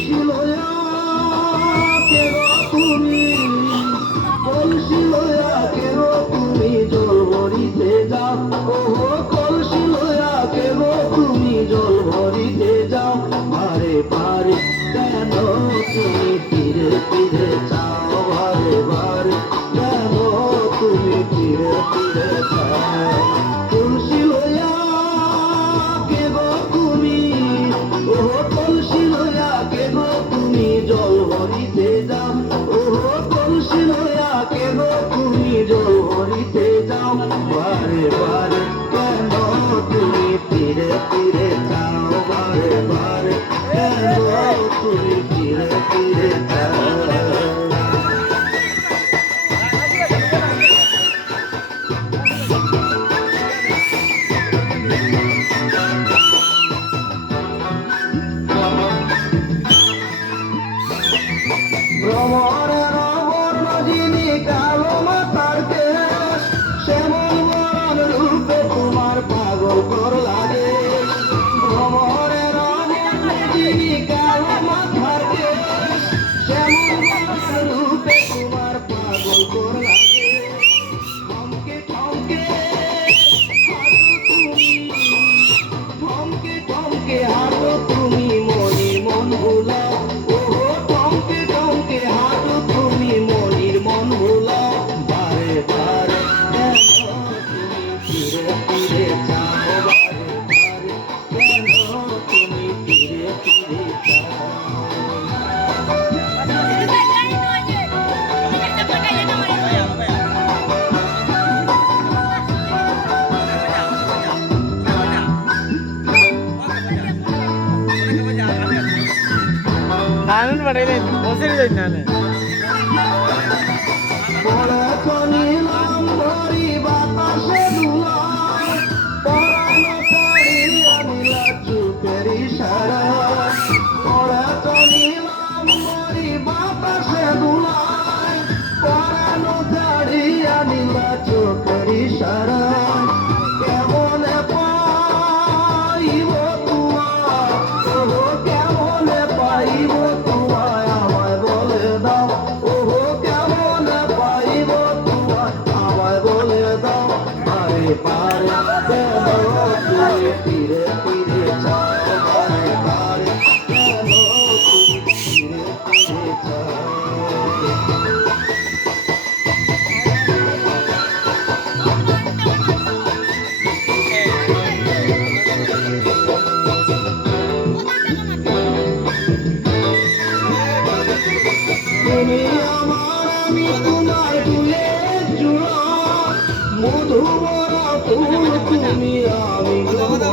কলসি লয়া কে গো তুমি, কলসি লয়া কে গো তুমি জল ভরিতে যাও। ওহো কলসি লয়া কে গো তুমি জল ভরিতে যাও। বারে বারে কেন তুমি ফিরে ফিরে চাও, বারে বারে কেন তুমি ফিরে ফিরে চাও। কলসি লয়া কে গো তুমি, ওহো কলসি লয়া কে গো তুমি জল ভরিতে যাও। ওহো কলসি লয়া কে গো তুমি জল ভরিতে যাও। বারে বারে কেন তুমি ফিরে ফিরে চাও, বারে বারে কেন তুমি ফিরে ফিরে চাও। ভ্রমরের বর্ণ যিনি কালো মাথার কেশ, শ্যামল বরণ রূপে তোমার পাগল কর লাগে। ভ্রমরের বর্ণ যিনি কালো মাথার কেশ, শ্যামল বরণ রূপে তোমার পাগল কর লাগে। থমকে থমকে হাঁটো তুমি, থমকে থমকে হাঁটো তুমি মনে মন ভুলাও। ওহো থমকে থমকে হাঁটো তুমি মনির মন ভুলাও। বারে বারে কেন তুমি ফিরে ফিরে চাও, বারে বারে কেন তুমি ফিরে ফিরে চাও। Nanon padailen, bosir jain nane. বলে তো নিলাম ধরি বাতাসে দুলায়, পরানো ছাড়িয়া নিলা চুপের ইশারায়। বলে তো নিলাম ধরি বাতাসে দুলায়, পরানো ছাড়িয়া নিলা চোখের ইশারায়। কেমনে পাইব তোমায়, ওহো কেমনে পাইব তোমায় আমায় বলে দাও। ওহো কেমনে পাইব তোমায় আমায় বলে দাও। বারে বারে কেন তুমি ফিরে ফিরে চাও, বারে বারে কেন তুমি ফিরে ফিরে চাও। তুমি আমার আমি তোমার ফুলের জোড়া, মধু ভরা ফুল তুমি আমি গোরা।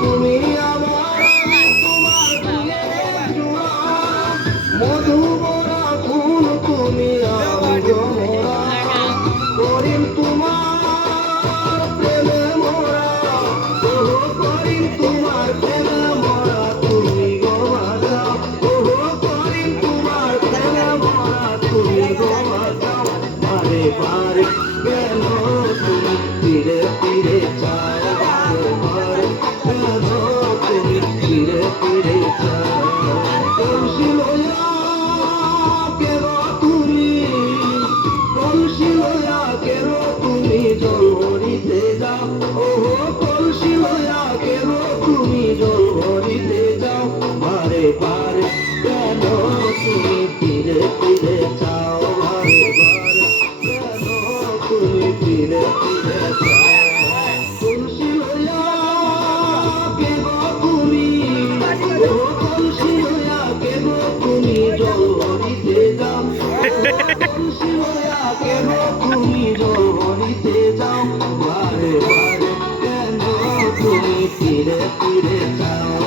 তুমি আমার আমি তোমার ফুলের জোড়া, মধু ভরা ফুল তুমি আমি গোরা। করিম তোমার প্রেমে মোরা, ওহো করিম তোমার প্রেমে মোরা তুমি গোরা। ওহো করিম তোমার প্রেমে মোরা তুমি গোরা। বারে বারে কেন তুমি ফিরে ফিরে চাও, বারে বারে কেন তুমি ফিরে ফিরে চাও। কলসি লয়া কে গো তুমি, কলসি লয়া কে গো তুমি জল ভরিতে যাও। ওহো কলসি লয়া কে গো তুমি জল ভরিতে যাও। বারে বারে কেন তুমি ফিরে ফিরে চাও, বারে বারে কেন তুমি ফিরে ফিরে চাও। কলসি লয়া কে গো তুমি, ওহো কলসি লয়া কে গো তুমি জল ভরিতে যাও। কলসি লয়া কে গো তুমি জল ভরিতে যাও। বারে বারে কেন তুমি ফিরে ফিরে চাও।